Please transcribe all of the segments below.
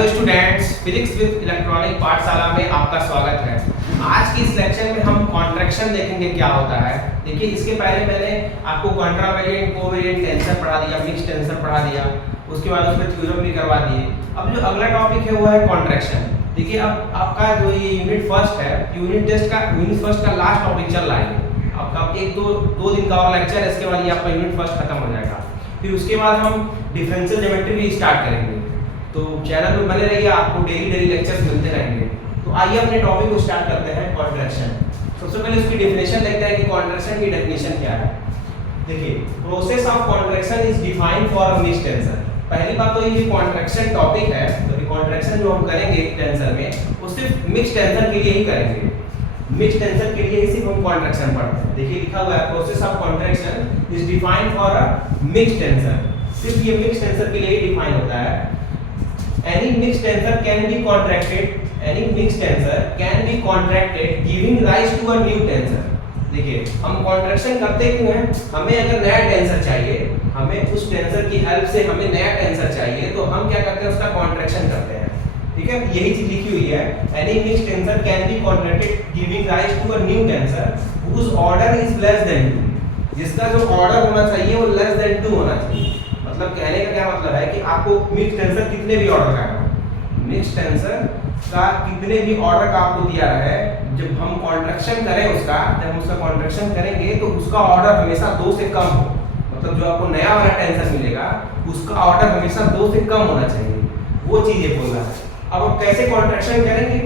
Hello students, physics with electronic पाठशाला में आपका स्वागत है। आज की इस लेक्चर में हम कॉन्ट्रैक्शन देखेंगे क्या होता है। देखिए, इसके पहले मैंने आपको कॉन्ट्रावेरिएंट कोवेरिएंट टेंसर पढ़ा दिया, मिक्स टेंसर पढ़ा दिया, उसके बाद उसमें थ्योरम भी करवा दिए। अब जो अगला टॉपिक है वो है कॉन्ट्रैक्शन। देखिए, अब आपका जो ये यूनिट फर्स्ट है, यूनिट फर्स्ट का लास्ट टॉपिक चल रहा है। आपका दो दिन का और लेक्चर है, इसके बाद ये आपका यूनिट फर्स्ट खत्म हो जाएगा। फिर उसके बाद हम डिफरेंशियल ज्योमेट्री भी स्टार्ट करेंगे। तो चैनल पे बने रहिए, आपको डेली लेक्चर्स मिलते रहेंगे। तो आइए अपने टॉपिक को स्टार्ट करते हैं, कॉन्ट्रैक्शन। सबसे पहले उसकी डेफिनेशन देखते हैं कि कॉन्ट्रैक्शन की डेफिनेशन क्या है। देखिए, process of contraction is defined for a mixed tensor. पहली बात तो ये कॉन्ट्रैक्शन टॉपिक है, तो कॉन्ट्रैक्शन जो हम करेंगे टेंसर में वो सिर्फ मिक्स्ड टेंसर के लिए ही करेंगे। मिक्स्ड टेंसर के लिए ही सिर्फ हम कॉन्ट्रैक्शन पढ़ते हैं। देखिए, लिखा हुआ है process of contraction is defined for a mixed tensor. सिर्फ ये मिक्स्ड टेंसर के लिए ही डिफाइन होता है। Any mixed tensor can be contracted. Any mixed tensor can be contracted, giving rise to a new tensor. देखिए, हम कॉन्ट्रैक्शन करते क्यों हैं? हमें अगर नया टेंसर चाहिए, हमें उस टेंसर की हेल्प से हमें नया टेंसर चाहिए, तो हम क्या करते हैं? उसका कॉन्ट्रैक्शन करते हैं। ठीक है, यही चीज लिखी हुई है। Any mixed tensor can be contracted, giving rise to a new tensor whose order is less than 2. जिसका जो ऑर्डर होना चाहिए वो less than 2 होना चाहिए। मतलब कहने का क्या मतलब है कि आपको मिक्स्ड टेंसर कितने भी ऑर्डर का है, मिक्स्ड टेंसर का कितने भी ऑर्डर का आपको दिया है, जब हम कॉन्ट्रैक्शन करें उसका, जब हम उसका कॉन्ट्रैक्शन करेंगे तो उसका ऑर्डर हमेशा 2 से कम हो। मतलब जो आपको नया वाला टेंसर मिलेगा उसका ऑर्डर हमेशा 2 से कम होना चाहिए, वो चीज ये बोल रहा है। अब हम कैसे कॉन्ट्रैक्शन करेंगे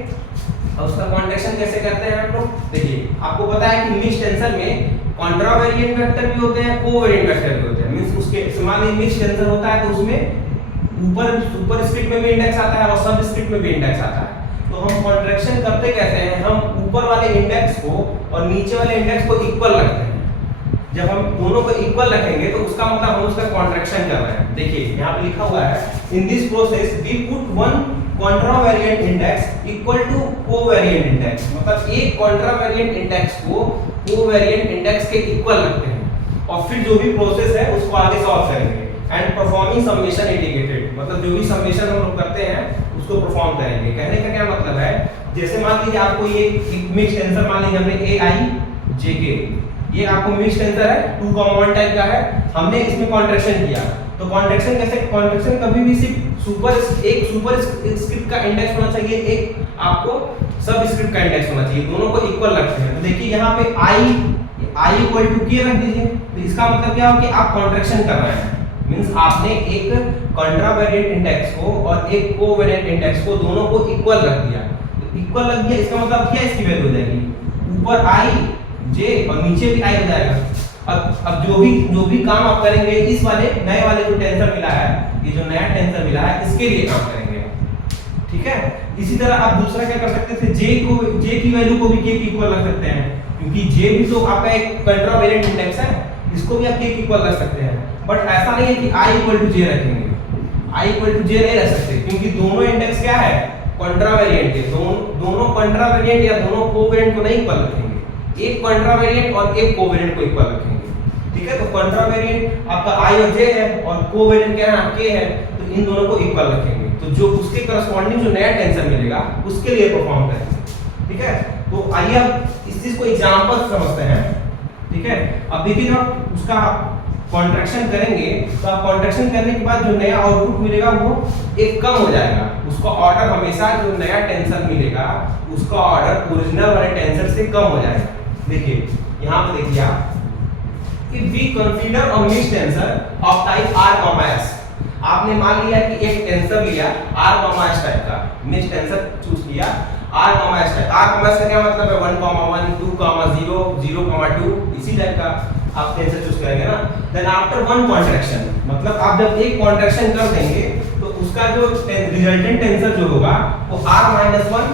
और उसका कॉन्ट्रैक्शन कैसे करते हैं आप लोग? देखिए, आपको पता है कि मिक्स्ड टेंसर में कॉन्ट्रावेरिएंट वेक्टर भी होते हैं, कोवेरिएंट वेक्टर भी होते हैं। मींस उसके मान लीजिए मिक्स्ड टेंसर होता है तो उसमें ऊपर सुपर स्क्रिप्ट में भी इंडेक्स आता है और सब स्क्रिप्ट में भी इंडेक्स आता है। तो हम कॉन्ट्रैक्शन करते कैसे हैं? हम ऊपर वाले इंडेक्स को और नीचे वाले इंडेक्स को इक्वल रखते हैं। जब हम दोनों को इक्वल रखेंगे तो उसका मतलब हम उसका कॉन्ट्रैक्शन कर रहे हैं। देखिए, यहाँ पे लिखा हुआ है, in this process we put one contravariant index equal to covariant index. मतलब एक कॉन्ट्रावेरिएंट इंडेक्स को कोवेरिएंट इंडेक्स के इक्वल रखते हैं और फिर जो भी प्रोसेस है उसको आगे सॉल्व करेंगे। एंड परफॉर्मिंग समेशन इंटीग्रेटेड, मतलब जो भी समेशन हम लोग करते हैं उसको परफॉर्म करेंगे। कहने का क्या मतलब है? जैसे मान लीजिए आपको ये मिक्स्ड टेंसर, मान लीजिए हमने ए आई जे के, ये आपको मिक्स्ड टेंसर है, 2,1 टाइप का है, हमने इसमें कॉन्ट्रैक्शन किया। तो कॉन्ट्रैक्शन कैसे? कॉन्ट्रैक्शन कभी भी सिर्फ सुपर स्क्रिप्ट का इंडेक्स होना चाहिए, एक आपको सब स्क्रिप्ट का इंडेक्स होना चाहिए, दोनों को इक्वल रखते हैं। तो देखिए, यहाँ पे i इक्वल टू के रख दीजिए। तो इसका मतलब क्या हो कि आप कॉन्ट्रैक्शन कर रहे हैं। मींस आपने एक कॉन्ट्रावेरिएंट इंडेक्स को और एक कोवेरिएंट इंडेक्स को दोनों को इक्वल रख दिया। तो इक्वल रख दिया, इसका मतलब क्या इसकी वैल्यू हो जाएगी? ऊपर i j और नीचे भी i हो जाएगा। अब जो भी काम आप करेंगे इस वाले नए वाले जो टेंसर मिला है, ये जो नया टेंसर मिला है, इसके लिए काम करेंगे। ठीक है, इसी तरह आप दूसरा क्या कर सकते थे? j की वैल्यू को भी k की इक्वल रख सकते हैं, क्योंकि j भी तो आपका एक कॉन्ट्रावेरिएंट इंडेक्स है, इसको भी आप k की इक्वल रख सकते हैं। बट ऐसा नहीं है कि i इक्वल टू j रखेंगे, i इक्वल टू j नहीं रख सकते, क्योंकि दोनों इंडेक्स क्या है? कॉन्ट्रावेरिएंट के। दोनों कॉन्ट्रावेरिएंट या दोनों कोवेरिएंट को नहीं इक्वल रखेंगे, एक कॉन्ट्रावेरिएंट और एक कोवेरिएंट को इक्वल रखेंगे। ठीक है, तो कॉन्ट्रावेरिएंट आपका i और j है और कोवेरिएंट क्या है? k है, तो इन दोनों को इक्वल रखेंगे। तो जो उसके करस्पॉन्डिंग जो नया टेंसर मिलेगा उसके लिए परफॉर्म करेंगे। ठीक है, तो आइए अब इस चीज को एग्जांपल से समझते हैं। ठीक है, अब देखिए, जब उसका कॉन्ट्रैक्शन करेंगे तो आप कॉन्ट्रैक्शन करने के बाद जो नया आउटपुट मिलेगा वो एक कम हो जाएगा। उसका ऑर्डर हमेशा, जो नया टेंसर मिलेगा उसका ऑर्डर ओरिजिनल वाले टेंसर से कम हो जाएगा। देखिए, यहाँ पे देखिए आप, if we consider a mixed tensor of type r, s, आपने मान लिया कि एक टेंसर लिया r, s टाइप का मिक्स्ड टेंसर चूज किया r, s type. r, s का क्या मतलब है? 1, 1, 2, 0, 0, 2, इसी टाइप का आप टेंसर चूज करेंगे ना। देन आफ्टर वन कॉन्ट्रैक्शन, मतलब आप जब एक कॉन्ट्रैक्शन कर देंगे तो उसका जो रिजल्टेंट टेंसर जो होगा वो r - 1, s - 1।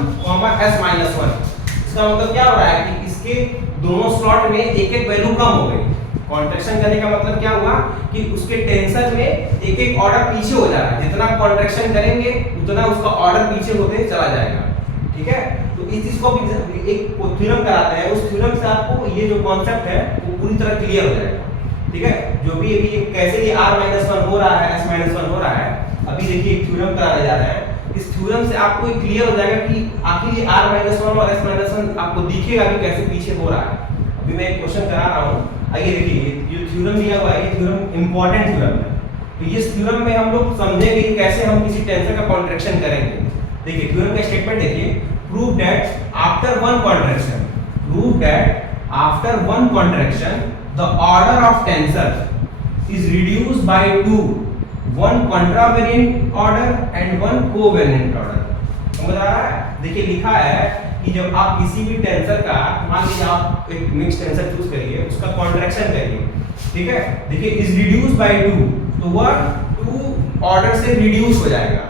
इसका मतलब क्या हो रहा है कि इसके दोनों स्लॉट में एक एक वैल्यू कम हो गई। कॉन्ट्रैक्शन करने का मतलब क्या हुआ कि उसके टेंसर में एक एक ऑर्डर पीछे हो जा रहा है। जितना कॉन्ट्रैक्शन करेंगे उतना उसका ऑर्डर पीछे होते चला जाएगा। ठीक है, तो इस चीज को भी एक थ्योरम कराते हैं, उस थ्योरम से आपको ये जो कॉन्सेप्ट है वो पूरी तरह क्लियर हो जाएगा। ठीक है, जो भी अभी कैसे ये r - 1 हो रहा है, s - 1 हो रहा है, अभी देखिए एक थ्योरम कराने जा रहे हैं। इस थ्योरम से आपको ये क्लियर हो जाएगा कि आखिर ये r-1 और s-1 आपको दिखेगा कि कैसे पीछे हो रहा है। अभी मैं एक क्वेश्चन करा रहा हूँ, आइए देखिए ये थ्योरम दिया हुआ है, ये थ्योरम इंपॉर्टेंट थ्योरम है। तो इस थ्योरम में हम लोग समझेंगे कि कैसे हम किसी टेंसर का कॉन्ट्रैक्शन करेंगे। देखिए थ्योरम का स्टेटमेंट देखिए, prove that after one contraction, prove that after one contraction the order of tensor is reduced by two, one contravariant order and one covariant order। समझ आ रहा है? देखिए लिखा है कि जब आप किसी भी टेंसर का, मान लीजिए आप एक मिक्स टेंसर चूज करिए, उसका कॉन्ट्रैक्शन करिए, ठीक है, देखिए is reduced by two, तो वह टू ऑर्डर से रिड्यूस हो जाएगा,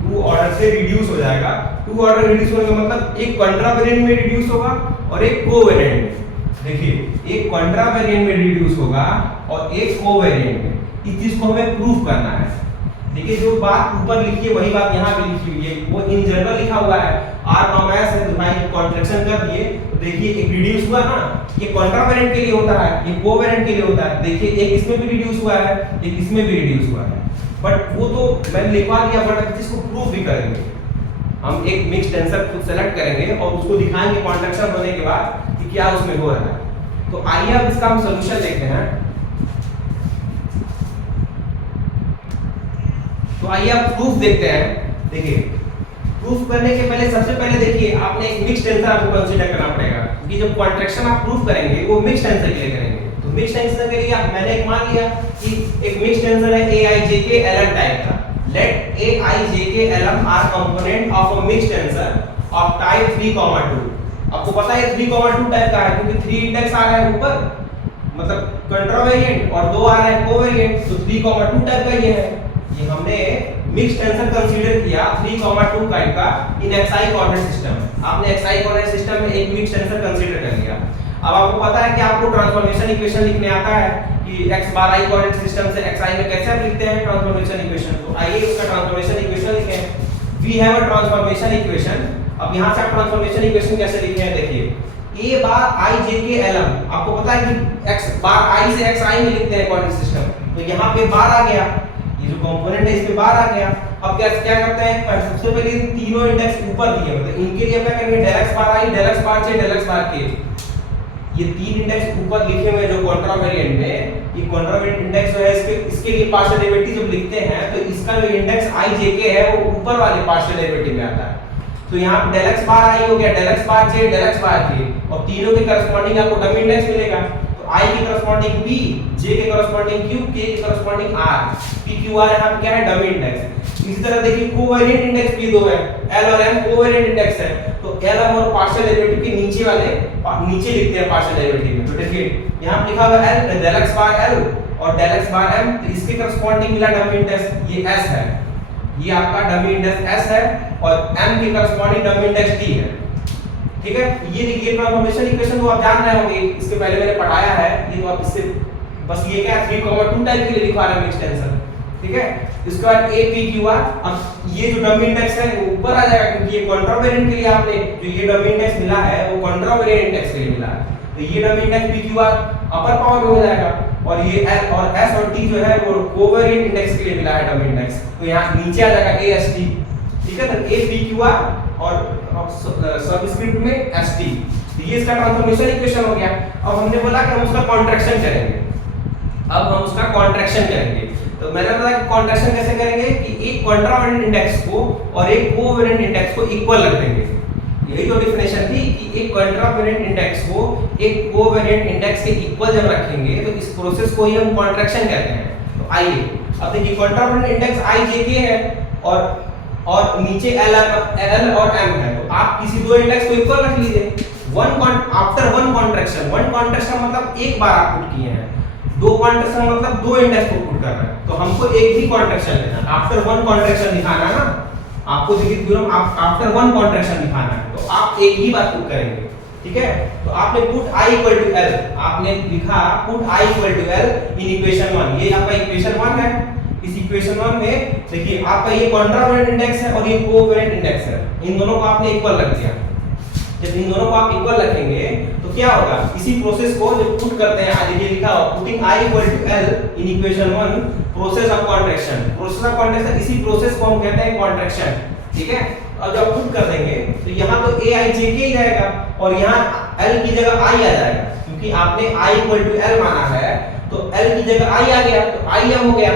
टू ऑर्डर से रिड्यूस हो जाएगा। टू ऑर्डर रिड्यूस होने का मतलब एक कॉन्ट्रावेरिएंट में रिड्यूस होगा और एक कोवेरिएंट में। देखिए एक कॉन्ट्रावेरिएंट में रिड्यूस होगा और एक कोवेरिएंट में। इस चीज को हमें प्रूफ करना है। देखिए जो बात ऊपर लिखी है वही बात यहाँ पे लिखी हुई है, वो इन जनरल लिखा हुआ है r, s है, तो भाई कॉन्ट्रैक्शन कर दिए, तो देखिए एक रिड्यूस हुआ ना, ये कॉन्ट्रावेरिएंट के लिए होता है, ये कोवेरिएंट के लिए होता है। देखिए एक इसमें भी रिड्यूस हुआ है, एक इसमें भी रिड्यूस हुआ है, बट वो तो मैंने लिखवा दिया, बट इसको प्रूफ भी करेंगे। हम एक मिक्स टेंसर खुद सेलेक्ट करेंगे और उसको दिखाएंगे कॉन्ट्रैक्शन होने के बाद कि क्या उसमें हो रहा है। तो आइए अब इसका हम सॉल्यूशन देखते हैं। तो आइए अब प्रूफ देखते हैं। देखिए प्रूफ करने के पहले सबसे पहले देखिए आपने एक मिक्स टेंसर आपको कंसीडर करना पड़ेगा, क्योंकि जब कॉन्ट्रैक्शन आप प्रूफ करेंगे वो मिक्स टेंसर के लिए करेंगे। तो मिक्स टेंसर के लिए मैंने एक मान लिया कि एक मिक्स टेंसर है aijk-lm टाइप का। Let aijk-lm are component of a mixed tensor of type 3,2। आपको पता है 3,2 टाइप का है क्योंकि 3 इंडेक्स आ रहा है ऊपर, मतलब कॉन्ट्रावेरिएंट, और 2 आ रहा है कोवेरिएंट, तो 3,2 टाइप का ये है। ये हमने मिक्स टेंसर कंसीडर किया 3,2 टाइप का इन xi कोऑर्डिनेट सिस्टम। आपने xi कोऑर्डिनेट सिस्टम में एक मिक्स टेंसर कंसीडर कर लिया। अब आपको पता है कि आपको ट्रांसफॉर्मेशन इक्वेशन लिखने आता है कि x bar i coordinate system से xi में कैसे आप लिखते हैं ट्रांसफॉर्मेशन इक्वेशन। तो आइए उसका ट्रांसफॉर्मेशन इक्वेशन लिखें। We have a transformation equation. अब यहां से आप ट्रांसफॉर्मेशन इक्वेशन कैसे लिखते हैं, देखिए a bar i j k l m, आपको पता है कि x बार i से xi में लिखते हैं कोऑर्डिनेट सिस्टम, तो यहां पे बार आ गया, ये जो कंपोनेंट है इस पे बार आ गया। अब क्या करते हैं, सबसे पहले तीनों इंडेक्स ऊपर दिए, मतलब इनके लिए क्या करेंगे, del x bar i, del x bar j, del x bar k, ये तीन इंडेक्स ऊपर लिखे हुए हैं जो कॉन्ट्रावेरिएंट में। ये कॉन्ट्रावेरिएंट इंडेक्स जो है इसके लिए पार्शियल डेरिवेटिव जब लिखते हैं तो इसका जो इंडेक्स i j k है वो ऊपर वाले पार्शियल डेरिवेटिव में आता है। तो यहाँ del x बार i हो गया, del x bar j, del x बार k, और तीनों के करस्पॉन्डिंग आपको डमी इंडेक्स मिलेगा। तो i के करस्पॉन्डिंग p, j के करस्पॉन्डिंग q, k के corresponding r, p q r यहाँ पे क्या है, डमी इंडेक्स। इसी तरह देखिए कोवेरिएंट इंडेक्स भी दो है, l और m कोवेरिएंट इंडेक्स है, तो l m और पार्शियल डेरिवेटिव के नीचे वाले नीचे लिखते हैं पार्शियल डेरिवेटिव में। तो देखिए यहाँ पे लिखा हुआ है del x बार l और del x बार m, तो इसके करस्पॉन्डिंग मिला डमी इंडेक्स, ये s है, ये आपका डमी इंडेक्स s है, और m के करस्पॉन्डिंग डमी इंडेक्स d है। ठीक है, ये देखिए ट्रांसफॉर्मेशन इक्वेशन तो आप जान रहे होंगे, इसके पहले मैंने पढ़ाया है, ये तो आप इससे बस ये क्या 3,2 टाइप के लिए लिखवा रहे हैं मिक्स टेंसर। ठीक है, इसके बाद a p q r, अब ये जो डमी इंडेक्स है वो ऊपर आ जाएगा क्योंकि ये कॉन्ट्रावेरिएंट के लिए आपने जो ये डमी इंडेक्स मिला है वो कॉन्ट्रावेरिएंट इंडेक्स के लिए मिला है, तो ये dummy index p q r अपर पावर में हो जाएगा, और ये l और s और t जो है वो कोवेरिएंट इंडेक्स के लिए मिला है डमी इंडेक्स, तो यहाँ नीचे आ जाएगा a s t। ठीक है, तो a p q r और सबस्क्रिप्ट में s t, ये इसका ट्रांसफॉर्मेशन इक्वेशन हो गया। अब हमने बोला कि हम उसका कॉन्ट्रैक्शन करेंगे, अब हम उसका कॉन्ट्रैक्शन करेंगे। तो मैंने बताया कि कॉन्ट्रैक्शन कैसे करेंगे कि एक कॉन्ट्रावेरिएंट इंडेक्स को और एक कोवेरिएंट इंडेक्स को इक्वल रख देंगे। यही तो डेफिनेशन थी कि एक कॉन्ट्रावेरिएंट इंडेक्स को एक कोवेरिएंट इंडेक्स के इक्वल जब रखेंगे तो इस प्रोसेस को ही हम कॉन्ट्रैक्शन कहते हैं। तो आइए अब देखिए कॉन्ट्रावेरिएंट इंडेक्स i j k है और नीचे l और m है, तो आप किसी दो इंडेक्स को इक्वल रख लीजिए। After one contraction, one contraction मतलब एक बार आप पुट किए हैं, दो कॉन्ट्रैक्शन मतलब दो इंडेक्स को पुट कर रहे हैं, तो हमको एक ही कॉन्ट्रैक्शन लेना है, आफ्टर वन कॉन्ट्रैक्शन दिखाना है ना आपको, देखिए थ्योरम आफ्टर वन कॉन्ट्रैक्शन दिखाना है, तो आप एक ही बात पुट करेंगे। ठीक है, तो आपने put i equal to l, आपने लिखा put i equal to l in equation 1, ये आपका इक्वेशन 1 है। इस इक्वेशन 1 में देखिए आपका ये कॉन्ट्रावेरिएंट इंडेक्स है और ये कोवेरिएंट इंडेक्स है, इन दोनों को आपने इक्वल रख दिया। जब इन दोनों को आप इक्वल रखेंगे तो क्या होगा, इसी प्रोसेस को जब पुट करते हैं, आज ये लिखा हो putting i equal to l in equation 1 process of contraction, process of contraction, इसी प्रोसेस को हम कहते हैं कॉन्ट्रैक्शन। ठीक है। और जब पुट कर देंगे तो यहाँ तो ए आई जे के ही रहेगा और यहाँ एल की जगह आई आ जाएगा, क्योंकि आपने आई इक्वल टू एल माना है तो एल की जगह आई आ गया तो आई एम हो गया।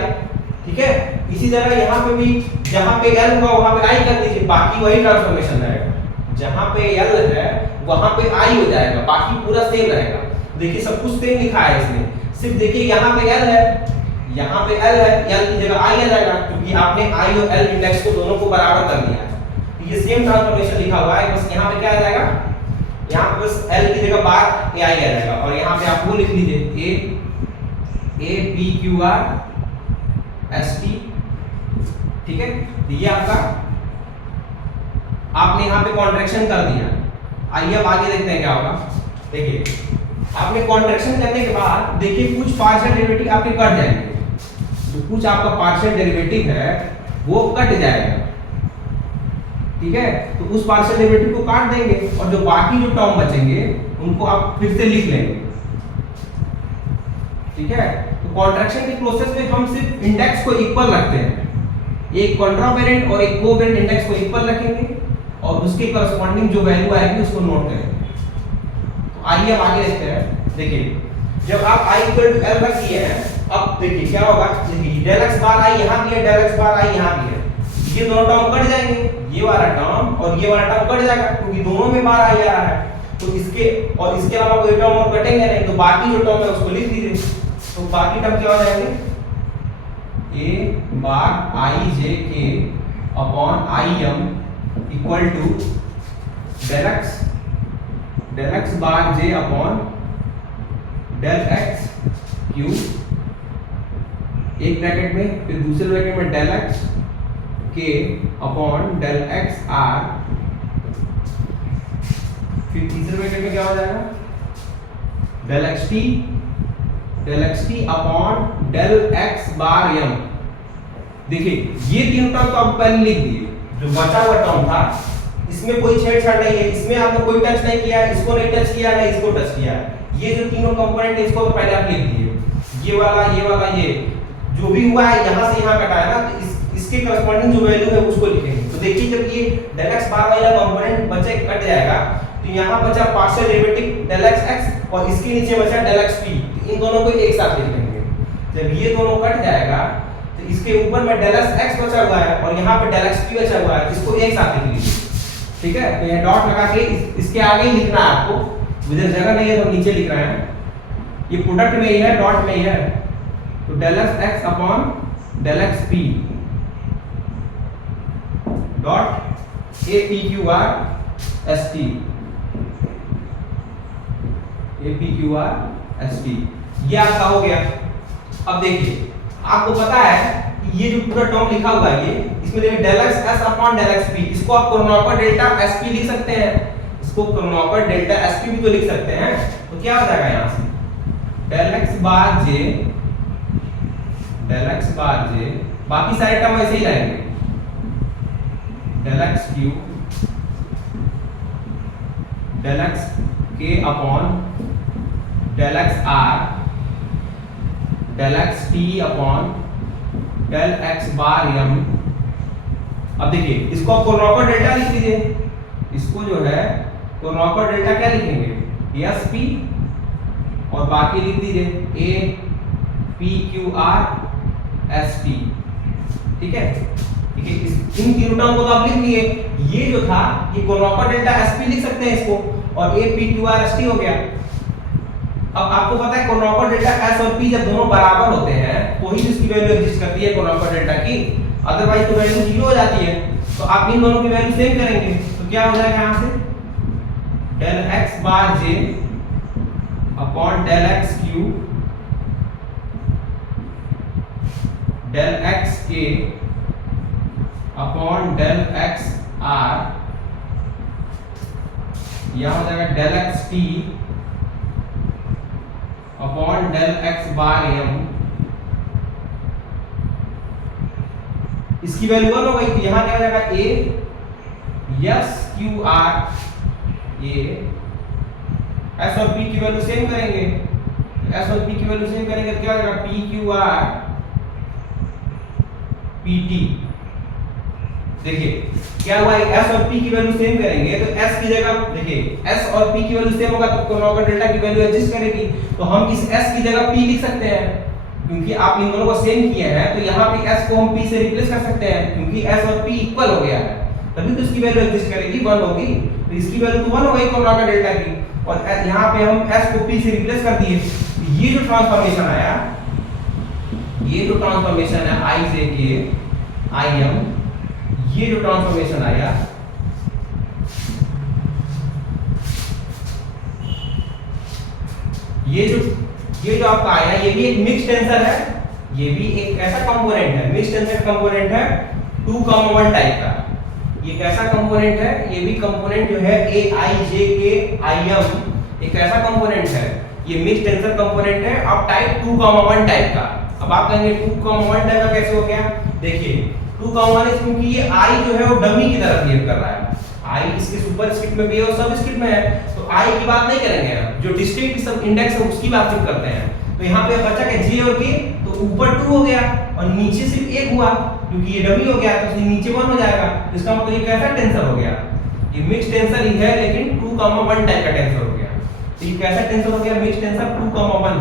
ठीक है, इसी तरह यहाँ पे भी जहाँ पे एल होगा वहाँ पे आई कर दीजिए, बाकी वही ट्रांसफॉर्मेशन रहेगा। जहाँ पे एल है वहाँ पे आई हो जाएगा, बाकी पूरा सेम रहेगा। देखिए सब कुछ सेम लिखा है इसमें, सिर्फ देखिए यहाँ पे एल है, यहाँ पे एल है, एल की जगह आई आ जाएगा, क्योंकि आपने आई और एल इंडेक्स को दोनों को बराबर कर दिया है। ये सेम ट्रांसफॉर्मेशन लिखा हुआ है, बस यहाँ पे क्या आ जाएगा, यहाँ पे बस एल की जगह बार ए आई आ जाएगा और यहाँ पे आप वो लिख लीजिए A P Q R S T. ठीक है, ये आपका आपने यहाँ पे कॉन्ट्रैक्शन कर दिया। आइए अब आगे देखते हैं क्या होगा। देखिए आपने कॉन्ट्रैक्शन करने के बाद देखिए कुछ पार्शियल डेरिवेटिव आपके कट जाएंगे, तो कुछ आपका पार्शियल डेरिवेटिव है वो कट जाएगा। ठीक है, तो उस पार्शियल डेरिवेटिव को काट देंगे और जो बाकी जो टर्म बचेंगे उनको आप फिर से लिख लेंगे। ठीक है, तो कॉन्ट्रैक्शन के प्रोसेस में हम सिर्फ इंडेक्स को इक्वल रखते हैं, एक कॉन्ट्रावेलेंट और एक कोवेलेंट इंडेक्स को इक्वल रखेंगे और उसके करस्पॉन्डिंग जो वैल्यू आएगी उसको नोट करेंगे। तो आइए अब आगे देखते हैं। देखिए जब आप i इक्वल टू l रख दिए हैं, अब देखिए क्या होगा। देखिए डेल x बार i यहाँ भी है, डेल x बार i यहाँ भी है, ये दोनों टर्म कट जाएंगे, ये वाला टर्म और ये वाला टर्म कट जाएगा क्योंकि दोनों में बार i आ रहा है। तो इसके और इसके अलावा कोई टर्म और कटेंगे नहीं, तो बाकी जो टर्म है उसको लिख दीजिए। तो बाकी टर्म क्या हो जाएंगे, a bar i j k upon i m equal to del x bar j upon del x Q, एक ब्रैकेट में, फिर दूसरे ब्रैकेट में del x k upon del x r, फिर तीसरे ब्रैकेट में क्या हो जाएगा del xt upon del x bar m। देखिए ये तीन टर्म तो आप पहले लिख दिए, जो बचा हुआ टर्म था इसमें कोई छेड़छाड़ नहीं है, इसमें आपने कोई टच नहीं किया, इसको नहीं टच किया, नहीं इसको टच किया। ये जो तीनों कंपोनेंट है इसको तो पहले आप लिख दिए, ये वाला ये जो भी हुआ है यहाँ से यहाँ कटा है ना, तो इसके करस्पॉन्डिंग जो वैल्यू है उसको लिखेंगे। तो देखिए जब ये डेल x बार वाला कंपोनेंट बचे कट जाएगा तो यहाँ बचा पार्शियल डेरिवेटिव डेल x और इसके नीचे बचा डेल x p, तो इन दोनों को एक साथ लिख लेंगे। जब ये दोनों कट जाएगा तो इसके ऊपर में डेल x बचा हुआ है और यहाँ पे डेल x p बचा हुआ है, इसको एक साथ लिख लीजिए। ठीक है, तो ये डॉट लगा के इसके आगे ही लिखना है आपको, इधर जगह नहीं है तो नीचे लिख रहे हैं, ये प्रोडक्ट में ही है, डॉट में ही है। तो del x upon del x p dot a p q r s t, a p q r s t, ये आपका हो गया। अब देखिए आपको पता है ये जो पूरा टर्म लिखा हुआ है, ये इसमें देखिए del x s upon del x p, इसको आप क्रोनॉकर डेल्टा s p लिख सकते हैं, इसको क्रोनॉकर डेल्टा s p भी तो लिख सकते हैं। तो क्या हो जाएगा यहाँ से डेल x बार j, बाकी सारे टर्म ऐसे ही रहेंगे, del x Q del x k upon del x r del x t upon del x bar m। अब देखिए इसको आप क्रोनॉकर डेल्टा लिख लीजिए, इसको जो है क्रोनॉकर डेल्टा क्या लिखेंगे एस पी और बाकी लिख दीजिए A P Q R S T. ठीक है, इन तीनों टर्म को तो आप लिख लिए। ये जो था ये क्रोनॉकर डेल्टा एस पी लिख सकते हैं इसको, और A P Q R S T हो गया। अब आपको पता है क्रोनॉकर डेल्टा एस और पी जब दोनों बराबर होते हैं तो ही इसकी वैल्यू एग्जिस्ट करती है क्रोनॉकर डेल्टा की, अदरवाइज तो वैल्यू जीरो हो जाती है। तो आप इन दोनों की वैल्यू सेम करेंगे तो क्या हो जाएगा यहाँ से del x bar j upon del x Q del x k upon del x r, यह हो जाएगा del x t upon del x bar m। इसकी वैल्यू 1 हो गई तो यहाँ क्या हो जाएगा a s q r, ये s और p की वैल्यू सेम करेंगे, s और p की वैल्यू सेम करेंगे तो क्या हो जाएगा p q r p t। देखिए क्या हुआ, s और p की वैल्यू सेम करेंगे तो s की जगह देखिए s और p की वैल्यू सेम होगा तो कोनोका डेल्टा की वैल्यू एडजस्ट करेगी, तो हम इस s की जगह p लिख सकते हैं क्योंकि आप इन दोनों को सेम किए हैं, तो यहाँ पे s को हम p से रिप्लेस कर सकते हैं क्योंकि s और p इक्वल हो गया है, तभी तो इसकी वैल्यू एडजस्ट करेगी 1 होगी, तो इसकी वैल्यू तो 1 हो गई कोनोका डेल्टा की, और यहाँ पे हम s को p से रिप्लेस कर दिए, तो ये जो ट्रांसफॉर्मेशन आया, ये जो ट्रांसफॉर्मेशन है i से के im, ये जो ट्रांसफॉर्मेशन आया ये जो आपका आया, ये भी एक मिक्स टेंसर है, ये भी एक ऐसा कंपोनेंट है, मिक्स टेंसर कंपोनेंट है 2,1 टाइप का। ये कैसा कंपोनेंट है, ये भी कंपोनेंट जो है a i j k i m एक ऐसा कंपोनेंट है, ये मिक्स टेंसर कंपोनेंट है अब टाइप 2,1 टाइप का। अब आप कहेंगे 2,1 टाइप का कैसे हो गया, देखिए 2,1 क्योंकि ये i जो है वो डमी की तरह बिहेव कर रहा है, i इसके सुपर स्क्रिप्ट में भी है और सब स्क्रिप्ट में है, तो i की बात नहीं करेंगे हम, जो डिस्टिंक्ट सब इंडेक्स है उसकी बात सिर्फ करते हैं। तो यहाँ पे बचा क्या j और k, तो ऊपर 2 हो गया और नीचे सिर्फ 1 हुआ क्योंकि ये डमी हो गया, तो नीचे 1 हो जाएगा, इसका मतलब ये कैसा टेंसर हो गया, ये मिक्स टेंसर ही है लेकिन 2,1 टाइप का टेंसर हो गया। तो ये कैसा टेंसर हो गया, मिक्स टेंसर 2,1।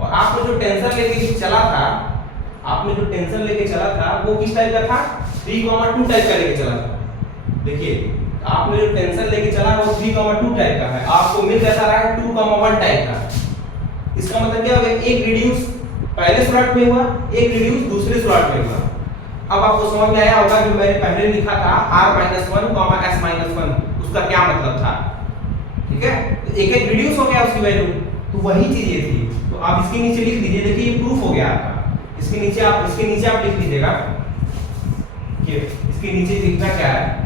और आपने जो टेंसर लेके चला था, आपने जो टेंसर लेके चला था वो किस टाइप का था, 3,2 टाइप का लेके चला था। देखिए आपने जो टेंसर लेके चला वो 3,2 टाइप का है, आपको मिल कैसा रहा है 2,1 टाइप का। इसका मतलब क्या हो गया, एक रिड्यूस पहले स्लॉट में हुआ, एक रिड्यूस दूसरे स्लॉट में हुआ। अब आपको समझ में आया होगा जो मैंने पहले लिखा था r-1, s-1, उसका क्या मतलब था, ठीक है, तो एक एक रिड्यूस हो गया उसकी वैल्यू, तो वही चीज ये थी। तो आप इसके नीचे लिख लीजिए, देखिए ये प्रूफ हो गया आपका, इसके नीचे आप लिख लीजिएगा कि इसके नीचे लिखना क्या है,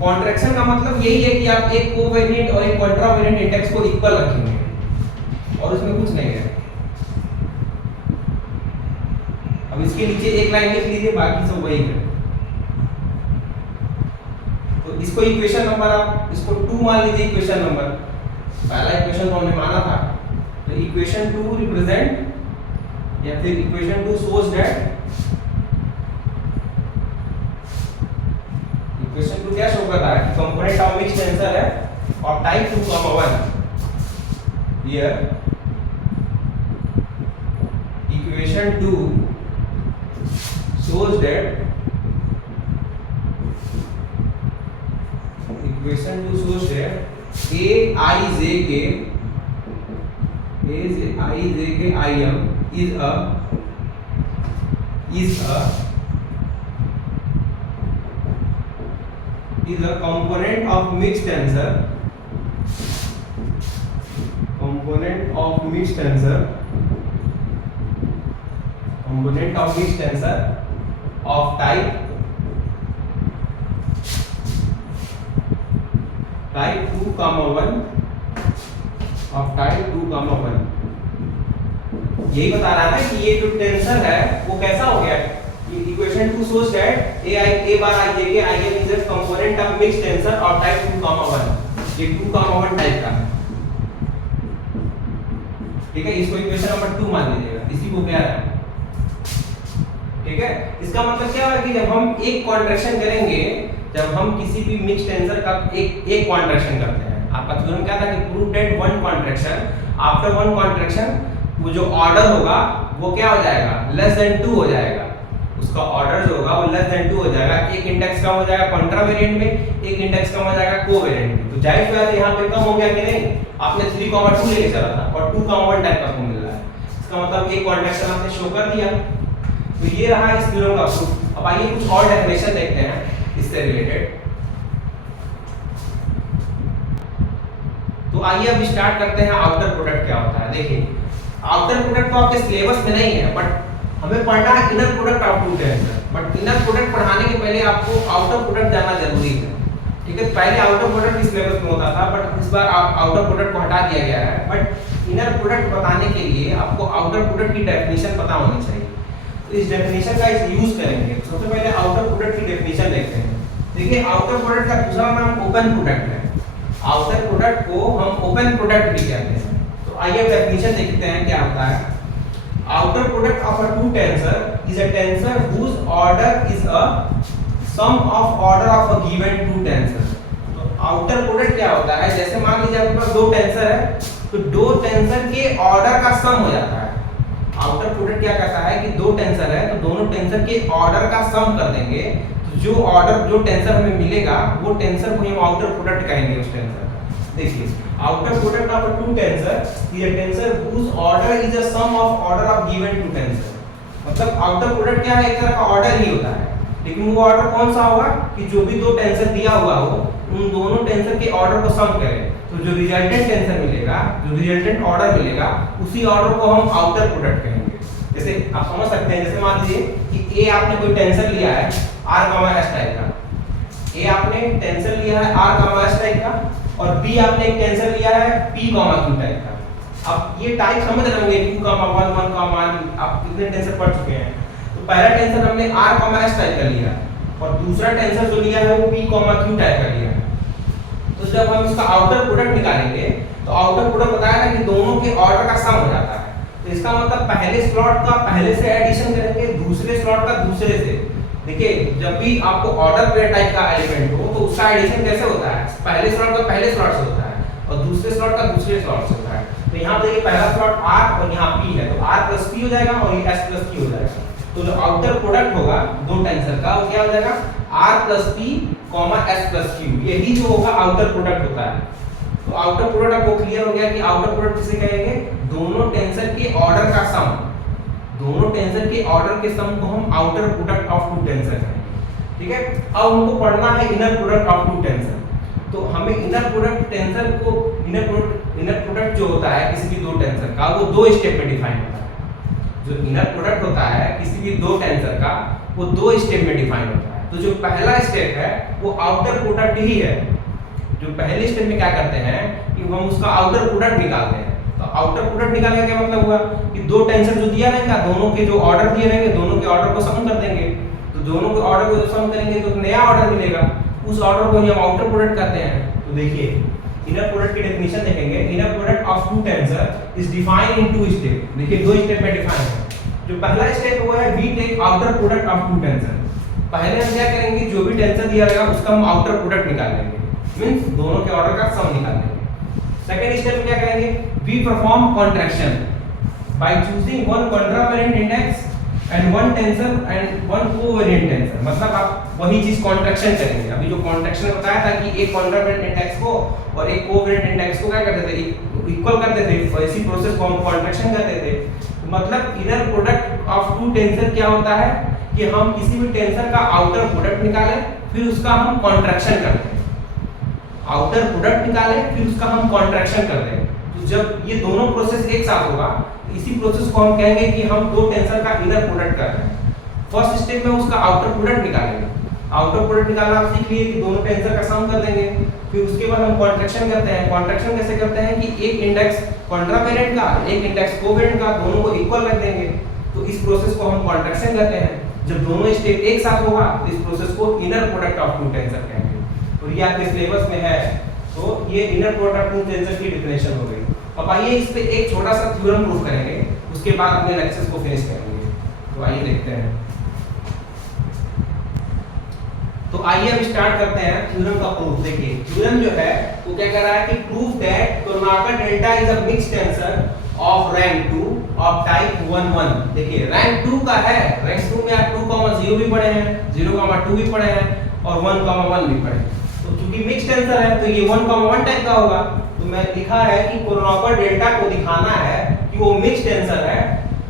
कॉन्ट्रैक्शन का मतलब यही है कि आप एक कोवेरिएंट और एक कॉन्ट्रावेरिएंट इंडेक्स को इक्वल रखेंगे और उसमें कुछ नहीं है। अब इसके नीचे एक लाइन लिख लीजिए, बाकी सब वही है। तो इसको इक्वेशन नंबर आप इसको 2 मान लीजिए, इक्वेशन नंबर पहला इक्वेशन तो हमने माना था, तो इक्वेशन 2 रिप्रेजेंट या फिर इक्वेशन 2 शोज दैट, इक्वेशन 2 क्या शो कर रहा है कि कंपोनेंट ऑफ मिक्स टेंसर है और type 2,1। Here equation 2 shows that equation 2 shows that aij k im is a component of mixed tensor, of type 2,1 यही बता रहा है ना कि ये जो टेंसर है वो कैसा हो गया, equation 2 shows that a bar I j k I m is a component of mixed tensor of type 2,1, ये 2,1 टाइप का है, ठीक है, इसको इक्वेशन नंबर 2 मान लीजिएगा, इसी को क्या है, ठीक है। इसका मतलब क्या है कि जब हम एक कॉन्ट्रैक्शन करेंगे, जब हम किसी भी मिक्स टेंसर का एक कॉन्ट्रैक्शन करते हैं, आपका थ्योरम क्या था कि prove that one contraction after one contraction वो जो ऑर्डर होगा वो क्या हो जाएगा, लेस देन 2 हो जाएगा, उसका ऑर्डर जो होगा वो लेस देन 2 हो जाएगा, एक इंडेक्स कम हो जाएगा कॉन्ट्रावेरिएंट में, एक इंडेक्स कम हो जाएगा कोवेरिएंट में। तो जाहिर सी बात है यहाँ पे कम हो गया कि नहीं, आपने 3,2 लेके चला था और 2,1 टाइप का मिल रहा है, इसका मतलब एक कॉन्ट्रैक्शन आपने शो कर दिया। तो ये रहा इस थ्योरम का प्रूफ। अब आइए कुछ और डेफिनेशन देखते हैं इससे रिलेटेड। तो आइए अब स्टार्ट करते हैं आउटर प्रोडक्ट क्या होता है। देखिए आउटर प्रोडक्ट तो आपके सिलेबस में नहीं है, बट हमें पढ़ना है inner product of two tensor. But inner product पढ़ाने के पहले आपको आउटर प्रोडक्ट जानना जरूरी है, ठीक है। पहले आउटर प्रोडक्ट इस सिलेबस में होता था, बट इस बार आउटर प्रोडक्ट को हटा दिया गया है। बट इनर प्रोडक्ट बताने के लिए आपको आउटर प्रोडक्ट की डेफिनेशन पता होनी चाहिए। तो इस डेफिनेशन का यूज करेंगे। सबसे पहले आउटर प्रोडक्ट की डेफिनेशन देखते हैं। देखिए आउटर प्रोडक्ट का दूसरा नाम ओपन प्रोडक्ट है। आउटर प्रोडक्ट को हम ओपन प्रोडक्ट भी कहते हैं। तो आइए डेफिनेशन देखते हैं क्या होता है। outer product of a two tensor is a tensor whose order is a sum of order of a given two tensor। तो outer product क्या होता है, जैसे मान लीजिए आपके पास दो टेंसर है, तो दो टेंसर के ऑर्डर का सम हो जाता है। आउटर प्रोडक्ट क्या कहता है कि दो टेंसर है तो दोनों टेंसर के ऑर्डर का सम कर देंगे, तो जो ऑर्डर जो टेंसर हमें मिलेगा वो टेंसर को हम आउटर प्रोडक्ट कहेंगे उस टेंसर का। देखिए outer product of a two tensor is a tensor whose order is a sum of order of given two tensor. मतलब आउटर प्रोडक्ट क्या है, एक तरह का ऑर्डर ही होता है, लेकिन वो ऑर्डर कौन सा होगा कि जो भी दो टेंसर दिया हुआ हो उन दोनों टेंसर के ऑर्डर को सम करें, तो जो रिजल्टेंट टेंसर मिलेगा, जो रिजल्टेंट ऑर्डर मिलेगा, उसी ऑर्डर को हम आउटर प्रोडक्ट कहेंगे। जैसे आप समझ सकते हैं, जैसे मान लीजिए कि ए आपने कोई टेंसर लिया है r, s टाइप का, ए आपने टेंसर लिया है r, s टाइप का, और बी आपने एक टेंसर लिया है p, q टाइप का। अब ये टाइप समझ रहे होंगे 2, 1, 1, आप कितने टेंसर पढ़ चुके हैं। तो पहला टेंसर हमने r, s टाइप का लिया और दूसरा टेंसर जो लिया है वो p, q टाइप का लिया है। तो जब हम इसका आउटर प्रोडक्ट निकालेंगे तो आउटर प्रोडक्ट बताया ना कि दोनों के ऑर्डर का सम हो जाता है। तो इसका मतलब पहले स्लॉट का पहले से एडिशन करेंगे, दूसरे स्लॉट का दूसरे से। देखिए जब भी आपको ऑर्डर पेयर टाइप का एलिमेंट हो तो उसका एडिशन कैसे होता है, पहले स्लॉट का पहले स्लॉट से होता है और दूसरे स्लॉट का दूसरे स्लॉट से होता है। तो यहाँ पे देखिए पहला स्लॉट r और यहाँ p है, तो r + p हो जाएगा और ये s + p हो जाएगा। तो जो आउटर प्रोडक्ट होगा दो टेंसर का वो क्या हो जाएगा, r + p, s + q, यही जो होगा आउटर प्रोडक्ट होता है। तो आउटर प्रोडक्ट आपको क्लियर हो गया कि आउटर प्रोडक्ट किसे कहेंगे, दोनों टेंसर के ऑर्डर का सम, दोनों टेंसर के ऑर्डर के सम को हम outer product of two tensor कहेंगे। ठीक है, अब हमको पढ़ना है inner product of two tensor. तो हमें इनर प्रोडक्ट टेंसर को इनर प्रोडक्ट जो होता है किसी भी दो टेंसर का वो दो स्टेप में डिफाइन होता है। जो इनर प्रोडक्ट होता है किसी भी दो टेंसर का वो दो स्टेप में डिफाइन होता है। तो जो पहला स्टेप है वो आउटर प्रोडक्ट ही है। जो पहले स्टेप में क्या करते हैं कि हम उसका आउटर प्रोडक्ट निकालते हैं। तो आउटर प्रोडक्ट निकालने का क्या मतलब हुआ कि दो टेंसर जो दिया रहेगा दोनों के जो ऑर्डर दिए रहेंगे दोनों के ऑर्डर को सम कर देंगे। तो दोनों के ऑर्डर को सम करेंगे तो नया ऑर्डर मिलेगा, उस ऑर्डर को हम आउटर प्रोडक्ट कहते हैं। तो देखिए इनर प्रोडक्ट की डेफिनेशन देखेंगे, inner product of two tensor is defined in two step. देखिए दो स्टेप में डिफाइन है। जो पहला स्टेप वो है we take outer product of two tensor. पहले हम क्या करेंगे, जो भी टेंसर दिया रहेगा उसका हम आउटर प्रोडक्ट निकाल लेंगे, मींस दोनों के ऑर्डर का सम निकाल लेंगे। सेकंड स्टेप में क्या करेंगे, we perform contraction by choosing one contravariant index and one tensor and one covariant tensor. मतलब आप वही चीज कॉन्ट्रैक्शन करेंगे। अभी जो कॉन्ट्रैक्शन बताया था कि एक कॉन्ट्रावेरिएंट इंडेक्स को और एक कोवेरिएंट इंडेक्स को क्या करते थे, इक्वल करते थे, इसी प्रोसेस को हम कॉन्ट्रैक्शन कहते थे। मतलब inner product of two tensor क्या होता है कि हम किसी भी टेंसर का आउटर प्रोडक्ट निकालें फिर उसका हम कॉन्ट्रैक्शन करते हैं। आउटर प्रोडक्ट निकालें फिर उसका हम कॉन्ट्रैक्शन कर दें। तो जब ये दोनों प्रोसेस एक साथ होगा तो इसी प्रोसेस को हम कहेंगे कि हम दो टेंसर का इनर प्रोडक्ट कर रहे हैं। फर्स्ट स्टेप में उसका आउटर प्रोडक्ट निकालेंगे। आउटर प्रोडक्ट निकालना आप सीख लिए कि दोनों टेंसर का सम कर देंगे। फिर उसके बाद हम कॉन्ट्रैक्शन करते हैं। कॉन्ट्रैक्शन कैसे करते हैं कि एक इंडेक्स कॉन्ट्रावेरिएंट का एक इंडेक्स कोवेरिएंट का दोनों को इक्वल रख देंगे। तो इस प्रोसेस को हम कॉन्ट्रैक्शन कहते हैं। जब दोनों स्टेप एक साथ होगा तो इस प्रोसेस को inner product of two tensor कहेंगे। और ये आपके सिलेबस में है। तो ये inner product of two tensor की डेफिनेशन हो गई। अब आइए इस पे एक छोटा सा थ्योरम प्रूफ करेंगे, उसके बाद अपने लेक्चर्स को फिनिश करेंगे। तो आइए देखते हैं। तो आइए अब स्टार्ट करते हैं थ्योरम का प्रूफ। देखिए थ्योरम जो है वो क्या कर रहा है कि proof that Kronecker delta is a mixed tensor of rank 2 of type 1 1। देखिए रैंक 2 का है, रैंक 2 में आप 2, 0 भी पढ़े हैं, 0, 2 भी पढ़े हैं और 1, 1 भी पढ़े। तो चूंकि मिक्स्ड टेंसर है तो ये 1, 1 टाइप का होगा। तो मैं लिखा है कि कर्नाटक डेल्टा को दिखाना है कि वो मिक्स्ड टेंसर है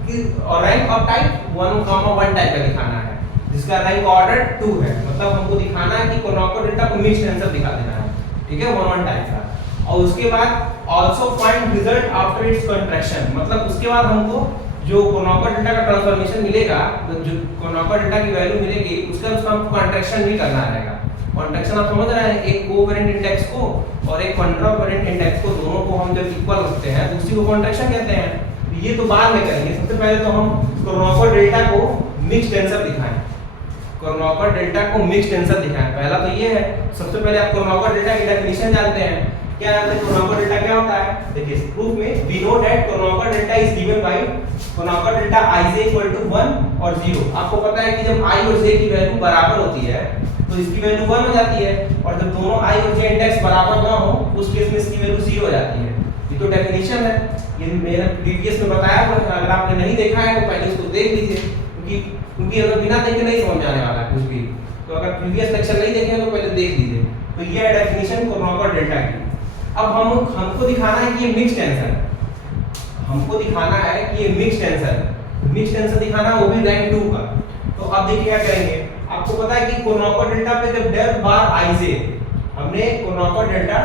कि और रैंक ऑफ टाइप 1, 1 टाइप का दिखाना है जिसका रैंक ऑर्डर 2 है। मतलब हमको दिखाना है कि कर्नाटक डेल्टा को मिक्स्ड टेंसर दिखा देना है, ठीक है, 1, 1 टाइप का। और उसके बाद also find result after its contraction. मतलब उसके बाद हमको जो कर्नाटक डेल्टा का ट्रांसफॉर्मेशन मिलेगा, जो कर्नाटक डेल्टा की वैल्यू मिलेगी उसका हमको कॉन्ट्रैक्शन भी करना रहेगा। कॉन्ट्रैक्शन आप समझ रहे हैं, एक कोवेरिएंट इंडेक्स को और एक कॉन्ट्रावेरिएंट इंडेक्स को दोनों को हम जब इक्वल रखते हैं तो उसी को कॉन्ट्रैक्शन कहते हैं। ये तो बाद में करेंगे। सबसे पहले तो हम कर्नाटक डेल्टा को मिक्स्ड टेंसर दिखाएं। कर्नाटक डेल्टा को मिक्स्ड टेंसर दिखाएं। पहला तो ये है। सबसे पहले आप कर्नाटक डेल्टा की डेफिनेशन जानते हैं। क्या जानते हैं कर्नाटक डेल्टा क्या होता है? देखिए प्रूफ में we know that Kronecker delta is given by Kronecker delta ij equal to 1 और 0। आपको पता है कि जब i और j की वैल्यू बराबर होती है तो इसकी वैल्यू 1 हो जाती है, और जब दोनों i और j इंडेक्स बराबर ना हो उस केस में इसकी वैल्यू 0 हो जाती है। ये तो डेफिनेशन है, ये मैंने प्रीवियस में बताया था, अगर आपने नहीं देखा है तो पहले इसको देख लीजिए, क्योंकि अगर बिना देखे नहीं समझ में आने वाला कुछ भी, तो अगर प्रीवियस लेक्चर नहीं देखे तो पहले देख लीजिए। तो ये है डेफिनेशन कोनोकर डेल्टा की। अब हमको दिखाना है कि ये मिक्स्ड टेंसर है, हमको दिखाना है कि ये मिक्स्ड टेंसर है, मिक्स्ड टेंसर दिखाना है वो भी रैंक 2 का। तो अब देखिए क्या करेंगे, आपको पता है कि कोनोकर डेल्टा पे जब डेल बार ij, हमने कोनोकर डेल्टा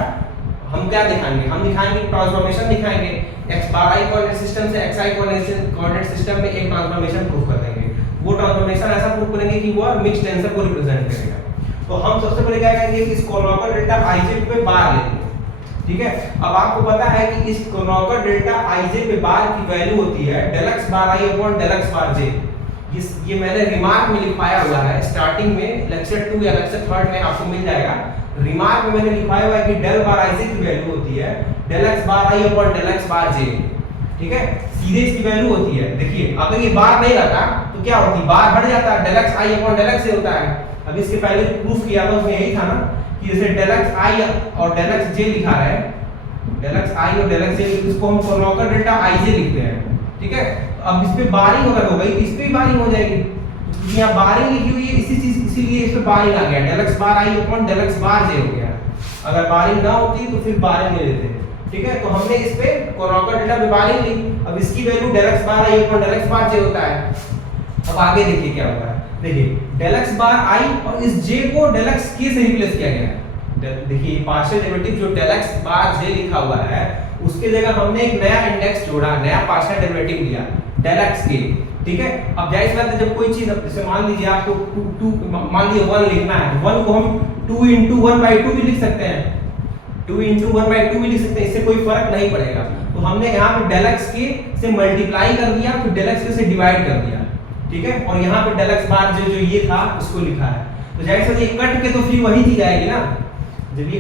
हम क्या दिखाएंगे, हम दिखाएंगे ट्रांसफॉर्मेशन दिखाएंगे, x bar i coordinate system से xi कोऑर्डिनेट सिस्टम में एक ट्रांसफॉर्मेशन प्रूफ कर देंगे। वो ट्रांसफॉर्मेशन ऐसा प्रूफ करेंगे कि वो मिक्स्ड टेंसर को रिप्रेजेंट करेगा। तो हम सबसे पहले क्या करेंगे कि इस कोनोकर डेल्टा ij पे बार लेंगे, ठीक है। अब आपको पता है कि इस कोनोकर डेल्टा ij पे बार की वैल्यू होती है del x bar i upon del x bar j। ये मैंने रिमार्क में लिखवाया हुआ है, स्टार्टिंग में लेक्चर 2 या लेक्चर 3 में आपको मिल जाएगा। रिमार्क में मैंने लिखवाया हुआ है कि del बार ij की वैल्यू होती है del x bar i upon del x bar j, ठीक है। सीधे इसकी वैल्यू होती है, देखिए अगर ये बार नहीं रहता तो क्या होती, बार हट जाता है, del x i upon del x से होता है। अब इसके पहले जो प्रूफ किया था उसमें यही था ना कि जैसे del x i और del x j लिखा है, del x i और del x j, इसको हम कोनोकर डेल्टा ij लिखते हैं, ठीक है। अब इस पे बारिंग अगर हो गई तो इस पे भी बारिंग हो जाएगी, यहाँ बारिंग लिखी हुई है इसीलिए इस पे बारिंग आ गया, del x bar i upon del x bar j हो गया। अगर बारिंग ना होती तो फिर बारिंग ले लेते, ठीक है। तो हमने इस पे कोनोकर डेल्टा पे बारिंग ली, अब इसकी value del x bar i upon del x bar j होता है। अब आगे देखिए क्या होगा, देखिए del x बार i और इस j को del x k से रिप्लेस किया गया है। देखिए ये पार्शियल डेरिवेटिव जो del x बार j लिखा हुआ है उसके जगह हमने एक नया इंडेक्स जोड़ा, नया पार्शियल डेरिवेटिव लिया del x k, ठीक है। अब जाहिर सी बात है जब कोई चीज, जैसे मान लीजिए आपको 2 मान लीजिए 1 लिखना है, 1 को हम 2 * 1/2 भी लिख सकते हैं, 2 * 1/2 भी लिख सकते हैं, इससे कोई फर्क नहीं पड़ेगा। तो हमने यहाँ पे del x k से मल्टीप्लाई कर दिया, फिर del x k से डिवाइड कर दिया, ठीक है। और यहाँ पे del x बार जो ये था उसको लिखा है। तो जाहिर सी ये कट के तो फिर वही चीज आएगी ना, जब ये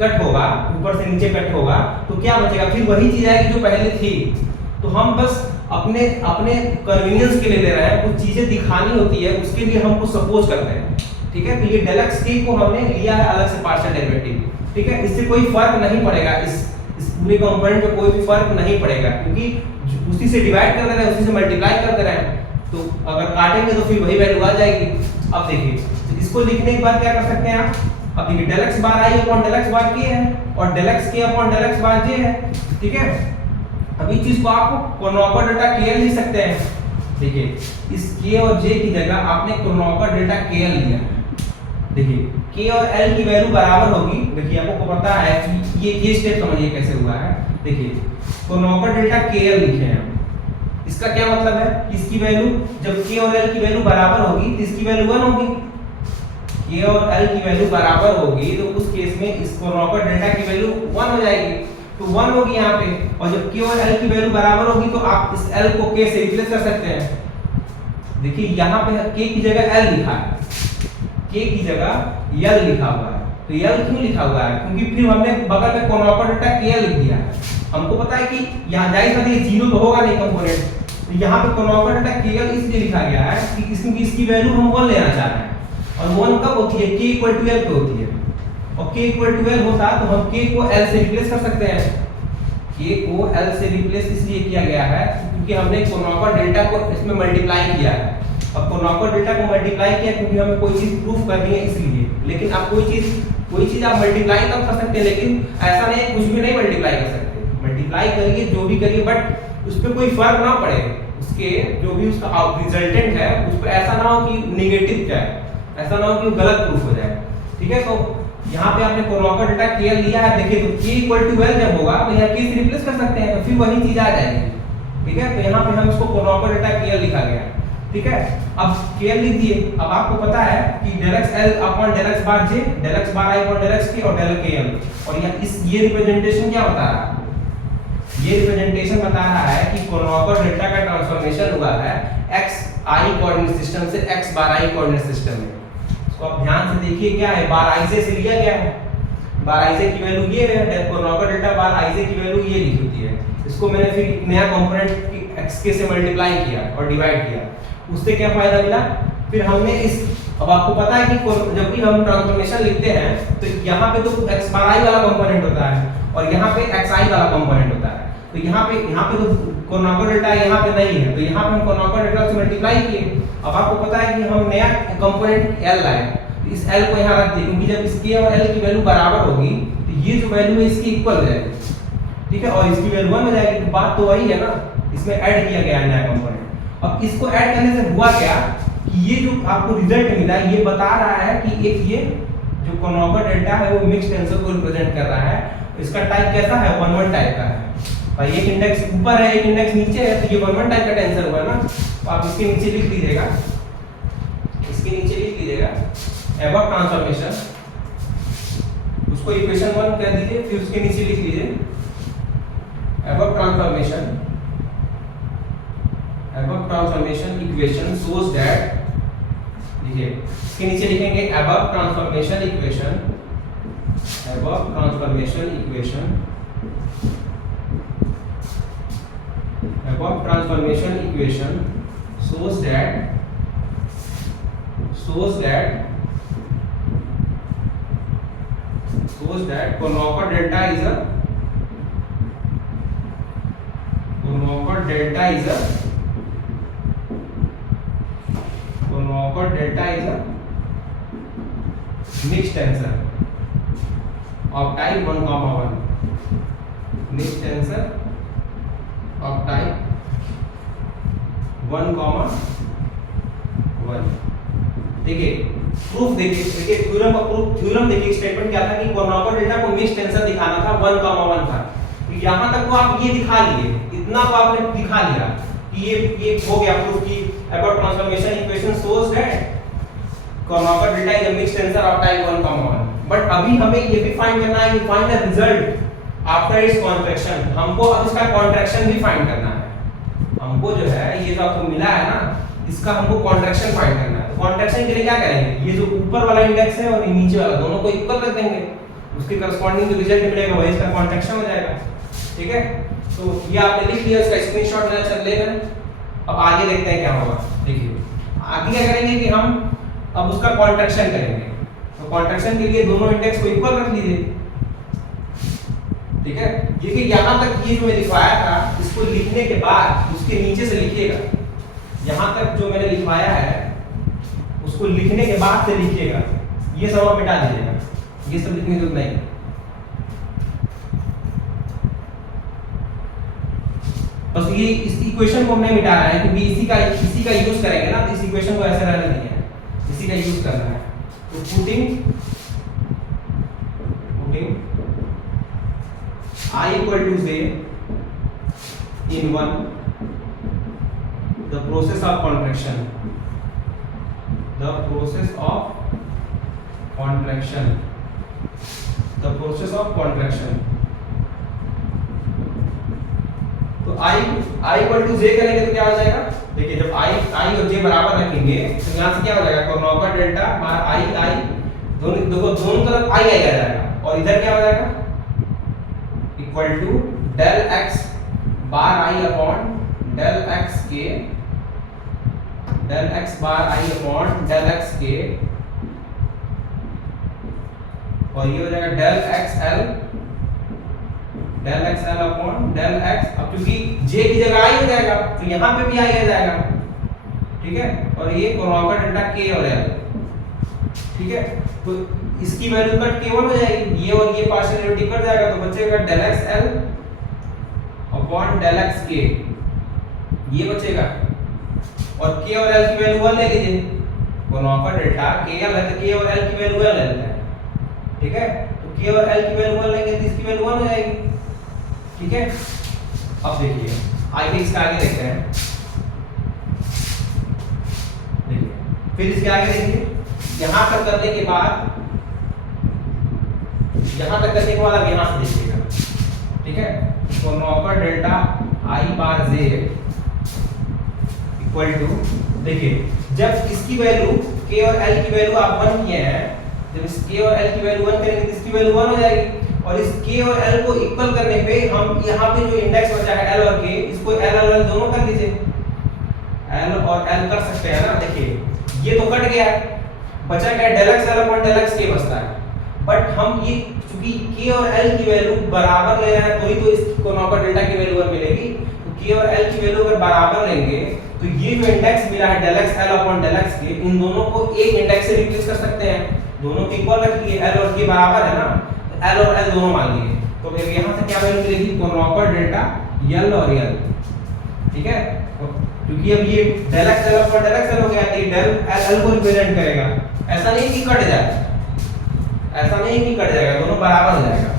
कट होगा, ऊपर से नीचे कट होगा तो क्या बचेगा, फिर वही चीज आएगी जो पहले थी। तो हम बस अपने कन्वीनियंस के लिए ले रहे हैं, कुछ चीजें दिखानी होती है उसके लिए हम कुछ सपोज करते हैं, ठीक है। तो ये del x k को हमने लिया है अलग से पार्शियल डेरिवेटिव, ठीक है। इससे कोई फर्क नहीं पड़ेगा, इस पूरे कंपोनेंट पे कोई भी फर्क नहीं पड़ेगा, क्योंकि उसी से डिवाइड कर दे रहे हैं, उसी से मल्टीप्लाई कर दे रहे हैं, तो अगर काटेंगे तो फिर वही वैल्यू आ जाएगी। अब देखिए इसको लिखने के बाद क्या कर सकते हैं आप, अब देखिए del x bar i upon del x bar k है और del x k upon del x bar j है, ठीक है। अब इस चीज को आप कोनोकर डेल्टा kl लिख सकते हैं। देखिए इस k और j की जगह आपने कोनोकर डेल्टा kl लिया, देखिए k और l की वैल्यू बराबर होगी। देखिए आपको पता है कि ये स्टेप समझिए कैसे हुआ है। देखिए कोनोकर डेल्टा kl लिखे हैं, इसका क्या मतलब है, इसकी वैल्यू जब k और l की वैल्यू बराबर होगी तो इसकी वैल्यू 1 होगी, k और l की वैल्यू बराबर होगी तो उस केस में इस कोनोकर डेल्टा की वैल्यू 1 हो जाएगी, तो 1 होगी यहाँ पे। और जब k और l की वैल्यू बराबर होगी तो आप इस l को k से रिप्लेस कर सकते हैं। देखिए यहाँ पे k की जगह l लिखा है, k की जगह l लिखा हुआ है, तो l क्यों लिखा हुआ है, क्योंकि फिर हमने बगल में कोनोकर डेल्टा kl लिख दिया है। हमको पता है कि यहाँ जाहिर बात है जीरो तो होगा नहीं कंपोनेंट, तो यहाँ पे कोनोकर डेल्टा kl इसलिए लिखा गया है कि इसकी वैल्यू हम 1 लेना चाह रहे हैं, और 1 कब होती है, k = l पे होती है, और k = l होता तो हम k को l से रिप्लेस कर सकते हैं। k को l से रिप्लेस इसलिए किया गया है क्योंकि हमने कोनोकर डेल्टा को इसमें मल्टीप्लाई किया है। अब कोनोकर डेल्टा को मल्टीप्लाई किया क्योंकि हमें कोई चीज प्रूफ करनी है इसलिए, लेकिन आप कोई चीज आप मल्टीप्लाई तब कर सकते हैं, लेकिन ऐसा नहीं कुछ भी नहीं मल्टीप्लाई कर सकते। मल्टीप्लाई करिए जो भी करिए, बट उस पर कोई फर्क ना पड़े, उसके जो भी उसका रिजल्टेंट है उस पर ऐसा ना हो कि नेगेटिव जाए, ऐसा ना हो कि वो गलत प्रूफ हो जाए, ठीक है। तो यहाँ पे आपने कोनोकर डेल्टा kl लिया है, देखिए तो k = l जब होगा तो यहाँ k से रिप्लेस कर सकते हैं, तो फिर वही चीज आ जाएगी, ठीक है। तो यहाँ पे हम इसको कोनोकर डेल्टा kl लिखा गया, ठीक है। अब kl लिख दिए। अब आपको पता है कि del x l upon del x bar j, del x bar i upon del x k और del kl, और ये रिप्रेजेंटेशन क्या बता रहा है, ये रिप्रेजेंटेशन बता रहा है कि कोनोकर डेल्टा का ट्रांसफॉर्मेशन हुआ है x i कोऑर्डिनेट सिस्टम से x bar i coordinate system में। इसको आप ध्यान से देखिए, क्या है, बार i से लिया गया है, बार i की वैल्यू ये है, कोनोकर डेल्टा बार i की वैल्यू ये लिखी होती है। इसको मैंने फिर नया कंपोनेंट xk से मल्टीप्लाई किया और डिवाइड किया, उससे क्या फायदा मिला? फिर हमने इस, अब आपको पता है कि जब भी हम ट्रांसफॉर्मेशन लिखते हैं तो यहाँ पे तो x बार i वाला कंपोनेंट होता है और यहाँ पे xi वाला कंपोनेंट होता है। तो यहाँ पे तो कोरोनाकर डेल्टा यहाँ पे नहीं है, तो यहाँ पे हम कोरोनाकर डेल्टा से मल्टीप्लाई किए। अब आपको पता है कि हम नया कंपोनेंट l लाए, तो इस l को यहाँ रख दिए, क्योंकि जब इसके और l की वैल्यू बराबर होगी तो ये जो वैल्यू है इसकी इक्वल हो जाएगी, ठीक है, और इसकी वैल्यू 1 हो जाएगी। तो बात तो वही है ना, इसमें ऐड किया गया है नया कंपोनेंट। अब इसको ऐड करने से हुआ क्या कि ये जो आपको रिजल्ट मिला ये बता रहा है कि एक ये जो कोरोनाकर डेल्टा है वो मिक्स्ड टेंसर को रिप्रेजेंट कर रहा है। इसका टाइप कैसा है? 1 1 टाइप का है भाई, एक इंडेक्स ऊपर है एक इंडेक्स नीचे है, तो ये 1 1 टाइप का टेंसर हुआ ना। तो आप इसके नीचे लिख लीजिएगा, इसके नीचे लिख लीजिएगा एबव ट्रांसफॉर्मेशन, उसको इक्वेशन 1 कह दीजिए, फिर उसके नीचे लिख लीजिए above transformation equation shows that, देखिए इसके नीचे लिखेंगे above transformation equation shows that Conover delta is a mixed tensor of type 1,1, mixed tensor of type 1,1। देखिए प्रूफ, देखिए थ्योरम का प्रूफ, थ्योरम देखिए स्टेटमेंट क्या था कि कोरोनाकर डेल्टा को मिक्स्ड टेंसर दिखाना था 1,1 था। तो यहाँ तक तो आप ये दिखा लिए, इतना तो आपने दिखा लिया कि ये हो गया प्रूफ कि about transformation equation shows that Kronecker delta is a mixed tensor of type 1,1। But अभी हमें ये भी फाइंड करना है कि find the result after its contraction. हमको अब इसका कॉन्ट्रैक्शन भी फाइंड करना है। हमको जो है ये जो आपको मिला है ना, इसका हमको कॉन्ट्रैक्शन फाइंड करना है। तो कॉन्ट्रैक्शन के लिए क्या करेंगे, ये जो ऊपर वाला इंडेक्स है और नीचे वाला दोनों को इक्वल रख देंगे, उसके करस्पॉन्डिंग जो रिजल्ट मिलेगा वही इसका कॉन्ट्रैक्शन हो जाएगा, ठीक है। तो ये आपने लिख लिया, इसका स्क्रीनशॉट लेना चल लेना। अब आगे देखते हैं क्या होगा। देखिए आगे क्या करेंगे कि हम अब उसका कॉन्ट्रैक्शन करेंगे। तो कॉन्ट्रैक्शन के लिए दोनों इंडेक्स को इक्वल रख लीजिए, ठीक है। ये कि यहाँ तक ये जो मैं लिखवाया था इसको लिखने के बाद उसके नीचे से लिखिएगा, यहाँ तक जो मैंने लिखवाया है उसको लिखने के बाद से लिखिएगा, ये सब आप मिटा दीजिएगा, ये सब लिखने की जरूरत नहीं। बस ये इस इक्वेशन को हमने मिटाना है क्योंकि इसी का यूज करेंगे ना, तो इस इक्वेशन को ऐसे रहने नहीं है, इसी का यूज करना है। तो putting I equal to say in 1 the process of contraction, the process of contraction तो I equal to j करेंगे तो क्या हो जाएगा। देखिए जब I और j बराबर रखेंगे तो यहाँ से क्या हो जाएगा, कोरोनाकर डेल्टा बार I दोनों तरफ I आ जाएगा और इधर क्या हो जाएगा equal to del x bar I upon del x K, del x bar I upon del x K, और ये हो जाएगा del xl upon del x। अब क्योंकि j की जगह I हो जाएगा तो यहाँ पे भी I आ जाएगा, ठीक है। और ये कोरोनाकर डेल्टा k और l, ठीक है। तो इसकी वैल्यू कट केवल हो जाएगी, ये और ये पार्शियल डेरिवेटिव कट जाएगा तो बचेगा del xl upon del xk, ये बचेगा। और k और l की वैल्यू 1 ले लीजिए, कोरोनाकर डेल्टा kl है तो k और l की वैल्यू 1 ले लेते हैं, ठीक है। तो k और l की वैल्यू 1 लेंगे तो इसकी वैल्यू 1 हो जाएगी, ठीक है। अब देखिए आगे इसका आगे देखते हैं, देखिए फिर इसके आगे देखिए, यहां तक करने के बाद अब यहां से देखिएगा, ठीक है। Kronecker delta I bar j equal to, देखिए जब इसकी वैल्यू k और l की वैल्यू आप 1 किए हैं, जब इस k और l की वैल्यू 1 करेंगे तो इसकी वैल्यू 1 हो जाएगी और इस k और l को इक्वल करने पे हम यहाँ पे जो इंडेक्स बचा है l और k, इसको l और l दोनों कर लीजिए। l और l कर सकते हैं ना। देखिए ये तो कट गया है, बचा क्या del x l upon del x k बचता है। बट हम ये चूंकि k और l की वैल्यू बराबर ले रहे हैं तो ही तो इस कोनोपर डेल्टा की वैल्यू मिलेगी। तो k और l की वैल्यू अगर बराबर लेंगे तो ये जो इंडेक्स मिला है del x l upon del x k, इन दोनों को एक इंडेक्स से रिप्लेस कर सकते हैं। दोनों को इक्वल रख लिए, l और k बराबर है ना, तो l और l दोनों मान लिए। तो फिर यहाँ से क्या वैल्यू मिलेगी, कोनोपर डेल्टा l और l। ठीक है, क्योंकि अब ये del x l upon del x l हो गया, तो ये del l को रिप्रेजेंट करेगा। ऐसा नहीं कि कट जाए, ऐसा नहीं कि कट जाएगा, दोनों बराबर हो जाएगा।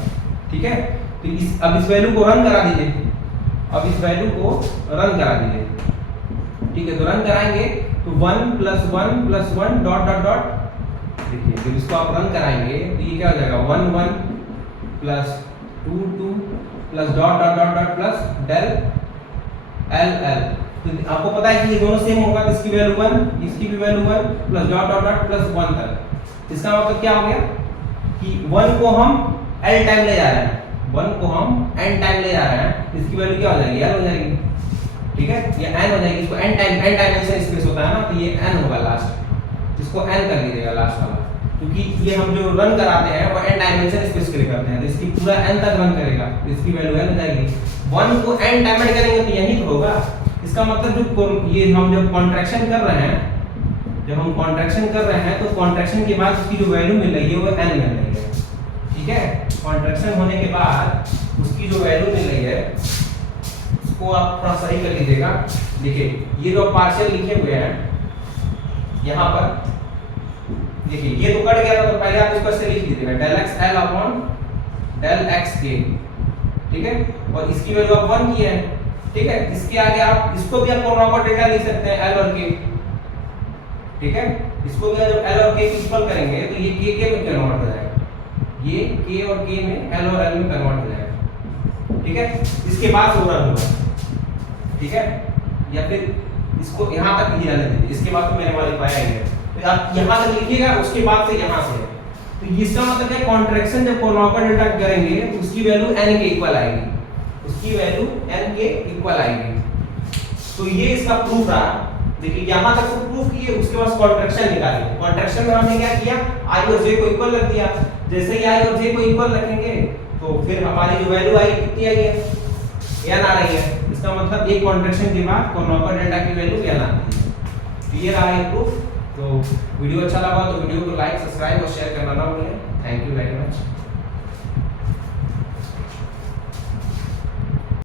ठीक है, तो अब इस वैल्यू को रन करा दीजिए। अब इस वैल्यू को रन करा दीजिए। ठीक है, तो रन कराएंगे तो 1 + 1 + 1 डॉट डॉट डॉट। देखिए जब इसको आप रन कराएंगे तो ये क्या हो जाएगा, 1 1 + 2 2 + dot dot dot dot plus del l l। तो आपको पता है कि ये दोनों सेम होगा, तो इसकी वैल्यू 1, इसकी भी value 1 + dot dot dot plus 1 तक। इसका मतलब क्या हो गया कि 1 को हम l टाइम ले जा रहे हैं, 1 को हम n टाइम ले जा रहे हैं, इसकी वैल्यू क्या हो जाएगी, l हो जाएगी। ठीक है, ये n हो जाएगी, इसको n डायमेंशन स्पेस होता है ना, तो ये n होगा लास्ट, इसको n कर लीजिएगा लास्ट वाला, क्योंकि ये हम जो रन कराते हैं वो n डायमेंशन स्पेस के लिए करते हैं, तो इसकी पूरा n तक रन करेगा, तो इसकी वैल्यू n हो जाएगी। 1 को n टाइम ऐड करेंगे तो यही तो होगा। इसका मतलब जो ये हम जब कॉन्ट्रैक्शन कर रहे हैं, जब हम कॉन्ट्रैक्शन कर रहे हैं तो कॉन्ट्रैक्शन के बाद उसकी जो वैल्यू मिल रही है वो n मिल रही है। ठीक है, कॉन्ट्रैक्शन होने के बाद उसकी जो वैल्यू मिल रही है उसको आप थोड़ा सही कर लीजिएगा। देखिए ये जो पार्शियल लिखे हुए हैं यहाँ पर, देखिए ये तो कट गया था, तो पहले आप इसको ऐसे लिख लीजिएगा del x l upon del x k। ठीक है, और इसकी वैल्यू आप 1 की है। ठीक है, इसके आगे आप इसको भी आप कोनोपर डेल्टा लिख सकते हैं l और k। ठीक है, इसको भी जब l और k इक्वल करेंगे तो ये k में कन्वर्ट हो जाएगा, ये k और k में l और l में कन्वर्ट हो जाएगा। ठीक है, इसके बाद से रन होगा। ठीक है, या फिर इसको यहाँ तक ही रहने दीजिए, इसके बाद तो मेरे वाले पाया ही है, तो आप यहाँ तक लिखिएगा, उसके बाद से यहाँ से। तो इसका मतलब है कॉन्ट्रैक्शन जब कोनोपर डेल्टा करेंगे तो उसकी वैल्यू n के इक्वल आएगी, उसकी वैल्यू n के इक्वल आएगी। तो ये इसका प्रूफ रहा। देखिए यहाँ तक तो प्रूफ किए, उसके बाद कॉन्ट्रैक्शन निकालिए। कॉन्ट्रैक्शन में हमने क्या किया, i और j को इक्वल रख दिया। जैसे ही i और j को इक्वल रखेंगे तो फिर हमारी जो वैल्यू आई कितनी आई है, n आ रही है। इसका मतलब एक कॉन्ट्रैक्शन के बाद कोनोपर डेल्टा की वैल्यू n आती है। तो ये रहा है प्रूफ। तो वीडियो अच्छा लगा तो वीडियो को लाइक, सब्सक्राइब और शेयर करना ना भूलें। Thank you very much.